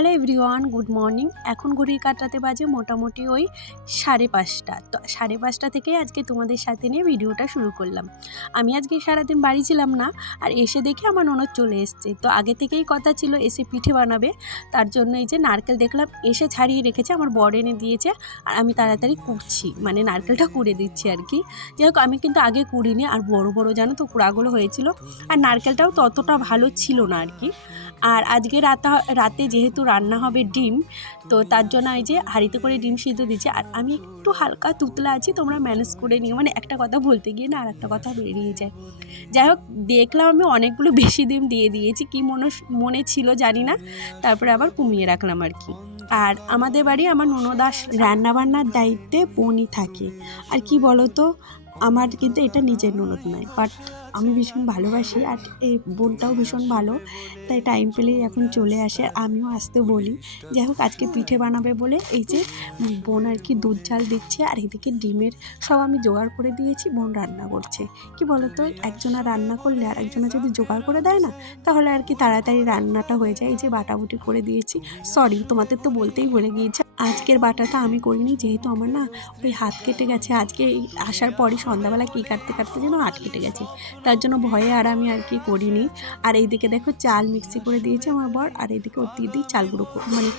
Hello everyone, good morning. এখন ঘড়ির কাঁটাতে বাজে মোটামুটি ওই 5:30। তো 5:30 থেকেই আজকে তোমাদের সাথে নিয়ে ভিডিওটা শুরু করলাম। আমি আজকে সারাদিন বাড়ি ছিলাম না, আর এসে দেখি আমার ননদ চলে এসছে। তো আগে থেকেই কথা ছিল এসে পিঠে বানাবে, তার জন্য এই যে নারকেল দেখলাম এসে ছাড়িয়ে রেখেছে, আমার বর এনে দিয়েছে। আর আমি তাড়াতাড়ি কুড়ছি, মানে নারকেলটা কুড়ে দিচ্ছি আর কি। যাই হোক, আমি কিন্তু আগে কুড়িনি, আর বড় বড় জানো তো কুড়াগুলো হয়েছিল, আর নারকেলটাও ততটা ভালো ছিল না আর কি। আর আজকে রাতে যেহেতু রান্না হবে ডিম, তো তার জন্য এই যে হাঁড়িতে করে ডিম সিদ্ধ দিচ্ছে। আর আমি একটু হালকা তুতলা আছি, তোমরা ম্যানেজ করে নিও, মানে একটা কথা বলতে গিয়ে না আর একটা কথা বেরিয়ে যায়। যাই হোক, দেখলাম আমি অনেকগুলো বেশি ডিম দিয়ে দিয়েছি, কি মনে ছিল জানি না, তারপরে আবার কমিয়ে রাখলাম আর কি। আর আমাদের বাড়ি আমার ননদাস রান্নাবান্নার দায়িত্বে বোনই থাকে। আর কি বলো তো, আমার কিন্তু এটা নিজের ননদ নয়, বাট আমি ভীষণ ভালোবাসি, আর এই বোনটাও ভীষণ ভালো, তাই টাইম পেলেই এখন চলে আসে, আর আমিও আসতে বলি। যাই হোক, আজকে পিঠে বানাবে বলে এই যে বোন আর কি দুধ চাল দিচ্ছে, আর এদিকে ডিমের সব আমি জোগাড় করে দিয়েছি, বোন রান্না করছে। কি বলো তো, একজনা রান্না করলে আর একজনা যদি জোগাড় করে দেয় না, তাহলে আর কি তাড়াতাড়ি রান্নাটা হয়ে যায়। এই যে বাটাবুটি করে দিয়েছি। সরি, তোমাদের তো বলতেই ভুলে গিয়েছি, আজকের বাটাটা আমি করিনি, যেহেতু আমার না ওই হাত কেটে গেছে। আজকে আসার পরই সন্ধ্যাবেলা কী কাটতে কাটতে যেন হাত কেটে গেছে, তার জন্য ভয়ে আর আমি আর কি করিনি। আর এইদিকে দেখো চাল মিক্সি করে দিয়েছে আমার বর, আর এইদিকে ওর দিদি চাল গুঁড়ো মানে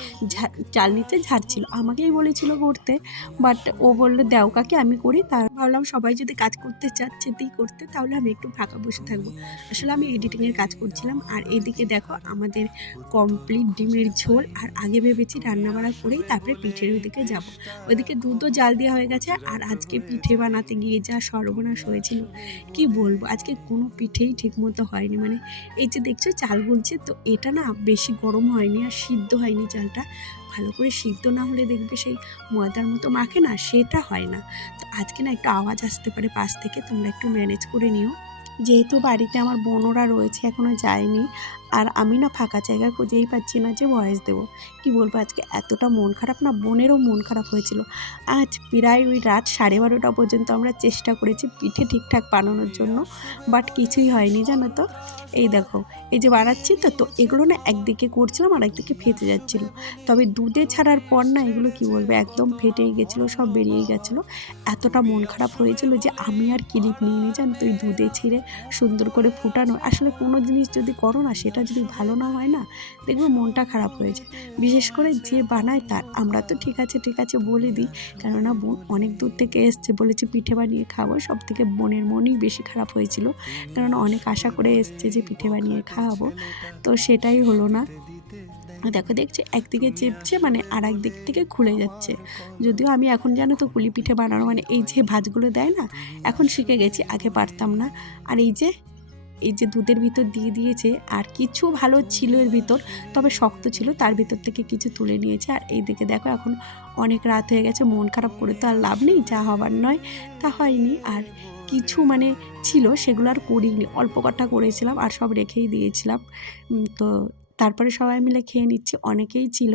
চাল নিচে ঝাড়ছিল, আমাকেই বলেছিল করতে, বাট ও বললো দেও কাকে, আমি করি। তার ভাবলাম সবাই যদি কাজ করতে চাচ্ছে করতে, তাহলে আমি একটু ফাঁকা বসে থাকবো। আসলে আমি এডিটিংয়ের কাজ করছিলাম। আর এইদিকে দেখো আমাদের কমপ্লিট ডিমের ঝোল। আর আগে ভেবেছি রান্নাবাড়া করেই তারপরে পিঠের ওইদিকে যাব। ওইদিকে দুধও জাল দেওয়া হয়ে গেছে। আর আজকে পিঠে বানাতে গিয়ে যা সর্বনাশ হয়েছিল কি বলবো, আজকে কোনো পিঠেই ঠিক মতো হয়নি। মানে এই যে দেখছো চাল গুলছে, তো এটা না বেশি গরম হয়নি আর সিদ্ধ হয়নি চালটা। ভালো করে সিদ্ধ না হলে দেখবে সেই ময়দার মতো মাখে না, সেটা হয় না। তো আজকে না একটু আওয়াজ আসতে পারে পাশ থেকে, তোমরা একটু ম্যানেজ করে নিও। যেহেতু বাড়িতে আমার বোনরা রয়েছে, এখনও যায়নি, আর আমি না ফাঁকা জায়গা খুঁজেই পাচ্ছি না যে ভয়েস দেবো। কি বলবো, আজকে এতটা মন খারাপ না, বোনেরও মন খারাপ হয়েছিল। আজ প্রায় ওই রাত 12:30 পর্যন্ত আমরা চেষ্টা করেছি পিঠে ঠিকঠাক বানানোর জন্য, বাট কিছুই হয়নি জানো তো। এই দেখো, এই যে বানাচ্ছি তো এগুলো না একদিকে করছিলাম আর একদিকে ফেটে যাচ্ছিলো। তবে দুধে ছাড়ার পর না এগুলো কি বলবো একদম ফেটেই গেছিলো, সব বেরিয়ে গেছিলো। এতটা মন খারাপ হয়েছিল যে আমি আর ক্লিপ নিইনি জানো তো, ওই দুধে ছিঁড়ে সুন্দর করে ফুটানো। আসলে কোনো জিনিস যদি করো না, সেটা যদি ভালো না হয় না, দেখবে মনটা খারাপ হয়ে যায়। বিশেষ করে যে বানায় তার। আমরা তো ঠিক আছে বলে দিই, কেননা বোন অনেক দূর থেকে এসছে, বলেছে পিঠে বানিয়ে খাবো। সব থেকে বোনের মনই বেশি খারাপ হয়েছিল, কেননা অনেক আশা করে এসছে যে পিঠে বানিয়ে খাওয়াবো, তো সেটাই হলো না। দেখো দেখছি একদিকে চেপছে, মানে আর একদিক থেকে খুলে যাচ্ছে। যদিও আমি এখন জানো তো কুলি পিঠে বানানো মানে এই যে ভাঁজগুলো দেয় না, এখন শিখে গেছি, আগে পারতাম না। আর এই যে দুধের ভিতর দিয়ে দিয়েছে, আর কিছু ভালো ছিল এর ভিতর, তবে শক্ত ছিল, তার ভিতর থেকে কিছু তুলে নিয়েছে। আর এই দিকে দেখো এখন অনেক রাত হয়ে গেছে, মন খারাপ করে তো আর লাভ নেই, যা হবার নয় তা হয়নি। আর কিছু মানে ছিল সেগুলো আর করিনি, অল্প কটা করেছিলাম আর সব রেখেই দিয়েছিলাম। তো তারপরে সবাই মিলে খেয়ে নিচ্ছি, অনেকেই ছিল।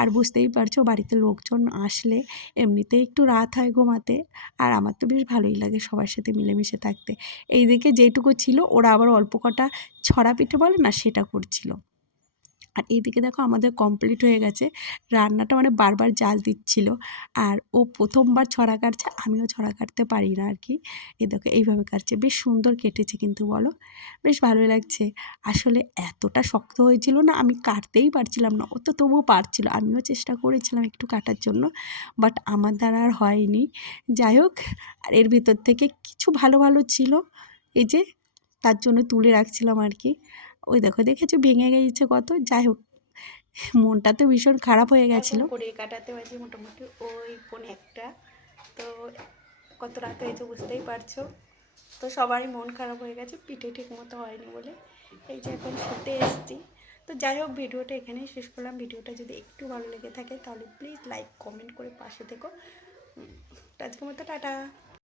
আর বুঝতেই পারছো বাড়িতে লোকজন আসলে এমনিতেই একটু রাত হয় ঘুমাতে, আর আমার তো বেশ ভালোই লাগে সবার সাথে মিলেমিশে থাকতে। এইদিকে যেটুকু ছিল ওরা আবার অল্প কটা ছড়া পিঠে বলে না, সেটা করছিল। আর এইদিকে দেখো আমাদের কমপ্লিট হয়ে গেছে রান্নাটা, মানে বারবার জাল দিচ্ছিল। আর ও প্রথমবার ছড়া কাটছে, আমিও ছড়া কাটতে পারি না আর কি। এই দেখো এইভাবে কাটছে, বেশ সুন্দর কেটেছে কিন্তু বলো, বেশ ভালোই লাগছে। আসলে এতটা শক্ত হয়েছিল না, আমি কাটতেই পারছিলাম না, ও তো তবুও পারছিল, আমিও চেষ্টা করেছিলাম একটু কাটার জন্য, বাট আমার দ্বারা আর হয়নি। যাই হোক, আর এর ভিতর থেকে কিছু ভালো ভালো ছিল, এই যে তার জন্য তুলে রাখছিলাম আর কি। ওই দেখো দেখেছো ভেঙে গেছে কত। যাই হোক, মনটা তো ভীষণ খারাপ হয়ে গেছিলো। ঘড়ির কাটাতে বাজে মোটামুটি ওই 1:45। তো কত রাত হয়েছে বুঝতেই পারছো। তো সবারই মন খারাপ হয়ে গেছে পিঠে ঠিক মতো হয়নি বলে, এই যে এখন শুতে এসছি। তো যাই হোক, ভিডিওটা এখানেই শেষ করলাম। ভিডিওটা যদি একটু ভালো লেগে থাকে তাহলে প্লিজ লাইক কমেন্ট করে পাশে থেকো। আজকের মতো টাটা।